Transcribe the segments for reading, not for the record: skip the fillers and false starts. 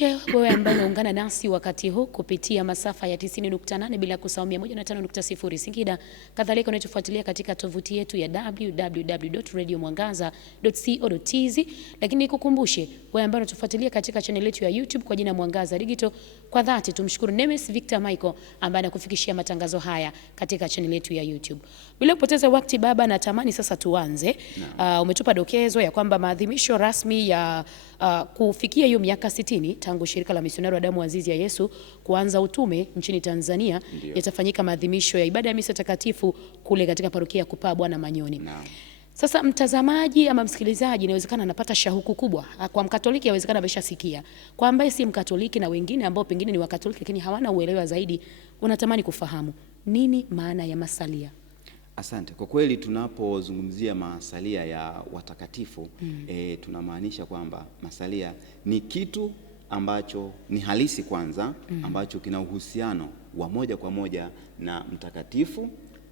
Wewe ambaye unaungana nasi wakati huu kupitia masafa ya 90.8 bila kusahau 105.0 Singida, kadhalika unatufuatilia katika tovuti yetu ya www.radiomwangaza.co.tz. Lakini nikukumbushe wewe ambaye unatufuatilia katika channel yetu ya YouTube kwa jina Mwangaza Digital, kwa dhati tumshukuru Nemes Victor Michael ambaye anakufikishia matangazo haya katika channel yetu ya YouTube. Bila kupoteza wakati baba, natamani sasa tuanze. Umetupa dokezo ya kwamba maadhimisho rasmi ya kufikia hiyo miaka 60 tangu shirika la misionari wa damu azizi ya Yesu kuanza utume nchini Tanzania yatafanyika maadhimisho ya ibada ya misa takatifu kule katika parokia ya Kupaa Bwana Manyoni. Sasa mtazamaji ama msikilizaji inawezekana anapata shauku kubwa. Kwa Mkatoliki inawezekana ameshasikia. Kwa ambaye si Mkatoliki na wengine ambao pengine ni Wakatoliki lakini hawana uelewa zaidi, unatamani kufahamu nini maana ya masalia? Asante. Kwa kweli tunapozungumzia masalia ya watakatifu tunamaanisha kwamba masalia ni kitu ambacho ni halisi kwanza, ambacho kina uhusiano wa moja kwa moja na mtakatifu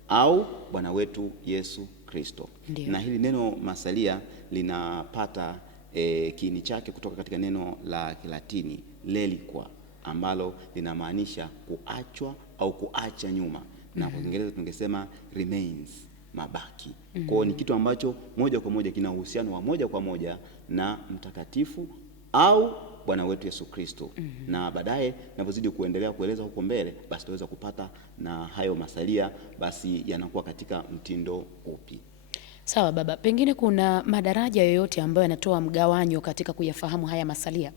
au Bwana wetu Yesu Kristo. Na hili neno masalia linapata kiini chake kutoka katika neno la Kilatini reliqua, ambalo linamaanisha kuachwa au kuacha nyuma. Na kwa Kiingereza tungesema remains, mabaki. Kwa ni kitu ambacho moja kwa moja kina uhusiano wa moja kwa moja na mtakatifu au Bwana wetu Yesu Kristo. Na baadaye ninapozidi kuendelea kueleza huko mbele, basi tutaweza kupata na hayo masalia basi yanakuwa katika mtindo upi. Sawa baba, pengine kuna madaraja yoyote ambayo yanatoa mgawanyo katika kuyafahamu haya masalia?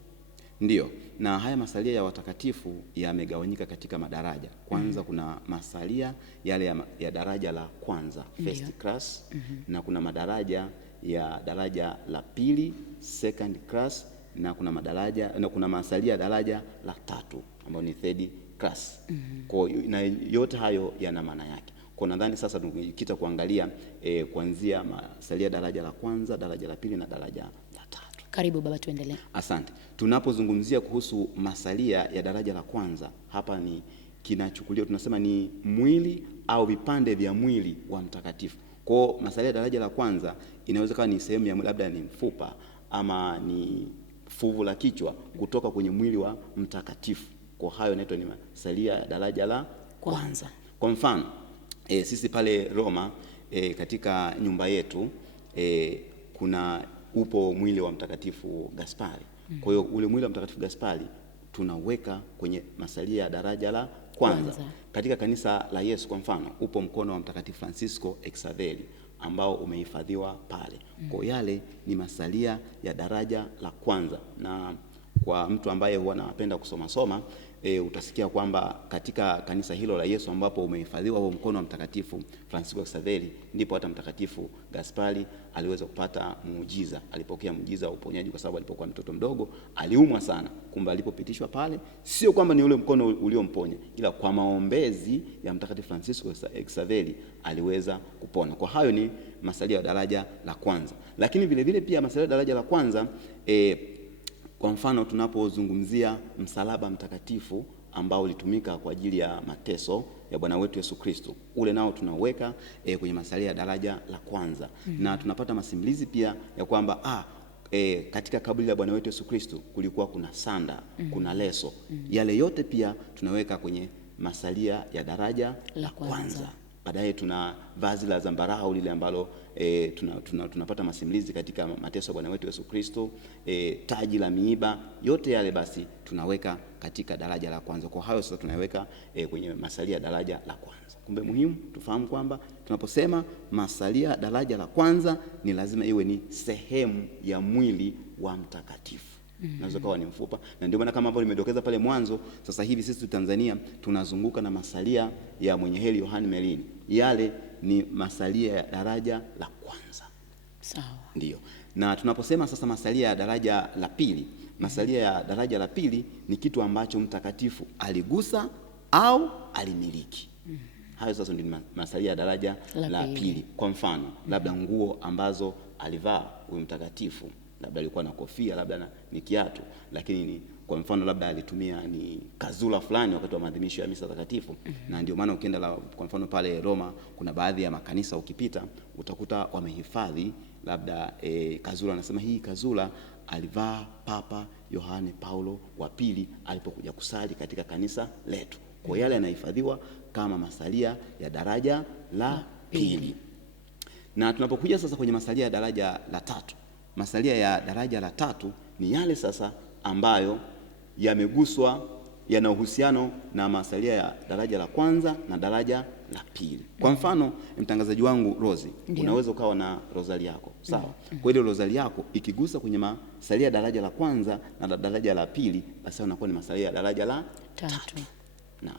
Ndiyo, na haya masalia ya watakatifu yamegawanyika katika madaraja. Kwanza kuna masalia yale ya daraja la kwanza, first class, na kuna madaraja ya daraja la pili, second class, na kuna masalia ya daraja la tatu ambayo ni third class. Kwa na yote hayo yana maana yake. Kwa nadhani sasa tukikita kuangalia kuanzia masalia daraja la kwanza, daraja la pili na daraja la tatu. Karibu baba, tuendelee. Asante. Tunapozungumzia kuhusu masalia ya daraja la kwanza, hapa ni kinachukuliwa, tunasema ni mwili au vipande vya mwili wa mtakatifu. Kwa masalia ya daraja la kwanza inaweza kuwa ni sehemu ya labda ni mfupa ama ni fuvu la kichwa kutoka kwenye mwili wa mtakatifu. Kwa hayo inaitwa ni masalia ya daraja la kwanza. Kwa mfano, sisi pale Roma katika nyumba yetu upo mwili wa mtakatifu Gaspari. Kwa hiyo ule mwili wa mtakatifu Gaspari tunaweka kwenye masalia ya daraja la kwanza. Katika kanisa la Yesu kwa mfano upo mkono wa mtakatifu Francisco Xaveri ambao umehifadhiwa pale. Kwa yale ni masalia ya daraja la kwanza. Na kwa mtu ambaye huwa anapenda kusoma utasikia kwamba katika kanisa hilo la Yesu ambapo umehifadhiwa huo mkono wa mtakatifu Francisco Xaveri, ndipo hata mtakatifu Gaspari aliweza kupata muujiza. Alipokea muujiza wa uponyaji kwa sababu alipokuwa mtoto mdogo aliumwa sana. Kumbe alipopitishwa pale, sio kwamba ni ule mkono uliomponya, ila kwa maombezi ya mtakatifu Francisco Xaveri aliweza kupona. Kwa hayo ni masalia ya daraja la kwanza. Lakini vile vile pia masalia ya daraja la kwanza kwa mfano tunapozungumzia msalaba mtakatifu ambao ulitumika kwa ajili ya mateso ya Bwana wetu Yesu Kristo, ule nao tunaweka kwenye masalia ya daraja la kwanza. Na tunapata masimulizi pia ya kwamba katika kaburi la Bwana wetu Yesu Kristo kulikuwa kuna sanda, kuna leso. Yale yote pia tunaweka kwenye masalia ya daraja la kwanza. Baadaye tuna vazi la zambarau lile ambalo tunapata masimulizi katika mateso ya Bwana wetu Yesu Kristo, taji la miiba, yote yale basi tunaweka katika daraja la kwanza. Kwa hayo sasa tunaweka kwenye masalia ya daraja la kwanza. Kumbe muhimu tufahamu kwamba tunaposema masalia daraja la kwanza ni lazima iwe ni sehemu ya mwili wa mtakatifu. Naweza kuwa ni mfupa, na ndio maana kama ambavyo nimedokeza pale mwanzo, sasa hivi sisi Tanzania tunazunguka na masalia ya mwenye heri Yohane Merlin. Yale ni masalia ya daraja la kwanza. Sawa. Ndio. Na tunaposema sasa masalia ya daraja la pili, masalia ya daraja la pili ni kitu ambacho mtakatifu aligusa au alimiliki. Hayo sasa ndio masalia ya daraja la pili. Kwa mfano, labda nguo ambazo alivaa huyo mtakatifu, labda alikuwa na kofia, labda ni kiatu, lakini kwa mfano labda alitumia ni kazula fulani wakati wa maadhimisho ya misa takatifu. Na ndio maana ukienda kwa mfano pale Roma kuna baadhi ya makanisa ukipita utakuta wamehifadhi labda Kazula anasema hii Kazula alivaa Papa Yohane Paulo wa pili alipokuja kusali katika kanisa letu. Kwa yale yanahifadhiwa kama masalia ya daraja la pili. Na tunapokuja sasa kwenye masalia ya daraja la tatu, masalia ya daraja la tatu ni yale sasa ambayo yameguswa, yana uhusiano na masalia ya daraja la kwanza na daraja la pili. Kwa mfano, mtangazaji wangu Rozi, unaweza ukawa na rozari yako, sawa? Kwa ile rozari yako ikigusa kwenye masalia ya daraja la kwanza na daraja la pili, basi unakuwa ni masalia ya daraja la tatu. Naam.